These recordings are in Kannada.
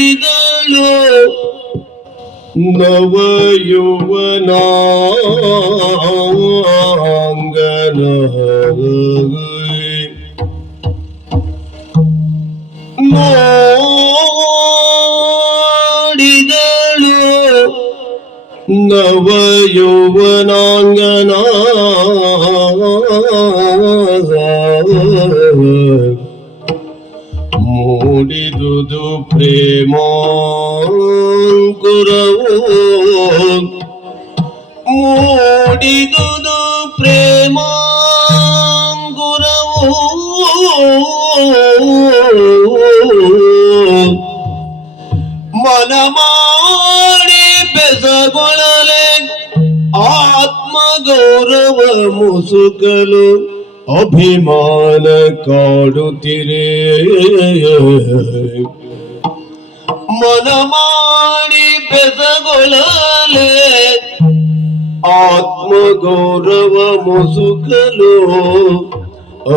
ಮೂಡಿದಳು ನವಯುವನಾಂಗನ ನೋಡಿದಳು ನವಯುವನಾಂಗನ ಮೂಡಿದುದು ಪ್ರೇಮಾಂಕುರವು ಮೂಡಿದುದು ಪ್ರೇಮಾಂಕುರವು ಮನ ಮಾಡಿ ಬೆಸಗೊಳ್ಳಲೆ ಆತ್ಮಗೌರವ ಮುಸುಕಲು ಅಭಿಮಾನ ಕಾಡುತ್ತಿರೆ ಮನ ಮಾಡಿ ಬೆಸಗೊಳ್ಳಲೆ ಆತ್ಮಗೌರವ ಮುಸುಕಲು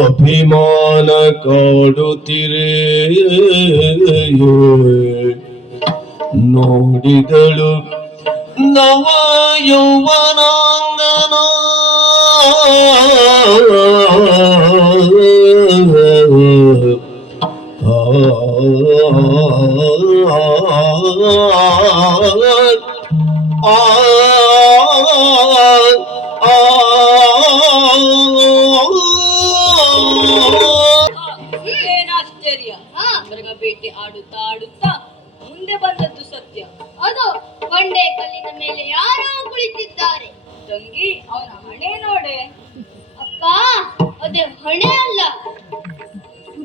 ಅಭಿಮಾನ ಕಾಡುತ್ತಿರೆ ನೋಡಿದಳು ನವ ಯೌವನಾಂಗನ ಏನಾಶ್ಚರ್ಯ ಬೇಟೆ ಆಡುತ್ತಾ ಆಡುತ್ತಾ ಮುಂದೆ ಬಂದದ್ದು ಸತ್ಯ. ಅದು ಬಂಡೆ ಕಲ್ಲಿನ ಮೇಲೆ ಯಾರೋ ಕುಳಿತಿದ್ದಾರೆ. ತಂಗಿ, ಅವನ ಹಣೆ ನೋಡೆ. ಅಕ್ಕ, ಅದೇ ಹಣೆ ಅಲ್ಲ,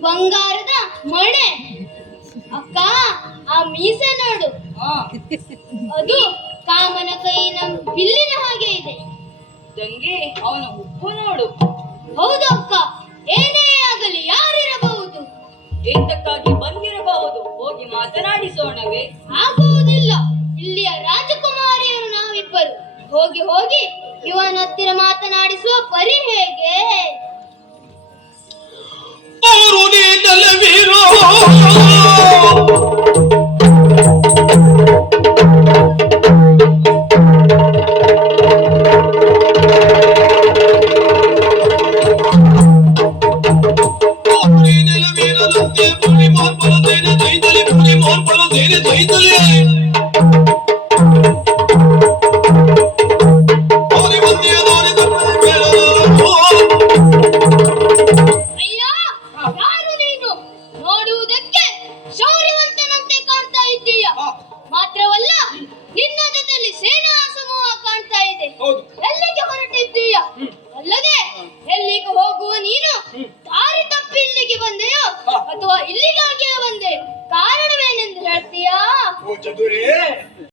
ಬಂಗಾರದ ಮಣೆ. ಅಕ್ಕ, ಆ ಮೀಸೆ ನೋಡು, ಅದು ಕಾಮನ ಕೈಯಿನ ಬಿಲ್ಲಿನ ಹಾಗೆ ಇದೆ. ತಂಗಿ, ಅವನ ಉಪ್ಪು ನೋಡು. ಹೌದು ಅಕ್ಕ, ಏನೇ ಆಗಲಿ ಯಾರಿರಬಹುದು. ಎಂತಕ್ಕಾಗಿ ಬಂದಿರಬಹುದು, ಹೋಗಿ ಮಾತನಾಡಿಸೋಣವೇ? ಆಗುವುದಿಲ್ಲ, ಇಲ್ಲಿಯ ರಾಜಕುಮಾರಿಯರು ನಾವಿಬ್ಬರು. ಹೋಗಿ ಹೋಗಿ ಇವನ ಹತ್ತಿರ ಮಾತನಾಡಿಸುವ ಪರಿ ಹೇಗೆ? ಅಯ್ಯೋ, ಯಾರು ನೀನು? ನೋಡುವುದಕ್ಕೆ ಶೌರ್ಯವಂತನಂತೆ ಕಾಣ್ತಾ ಇದ್ದೀಯ. ಮಾತ್ರವಲ್ಲ, ನಿನ್ನ ಜೊತೆಯಲ್ಲಿ ಸೇನಾ ಸಮೂಹ ಕಾಣ್ತಾ ಇದೆ. ಎಲ್ಲಿಗೆ ಹೊರಟಿದ್ದೀಯ? ಅಲ್ಲದೆ ಎಲ್ಲಿಗೆ ಹೋಗುವ ನೀನು? ದಾರಿ ತಪ್ಪಿ ಇಲ್ಲಿಗೆ ಬಂದೆಯೋ ಅಥವಾ ಇಲ್ಲಿಗಾಗಿಯೇ ಬಂದೆಯೋ? ಕಾರಣವೇನೆಂದು ಹೇಳ್ತೀಯಾ?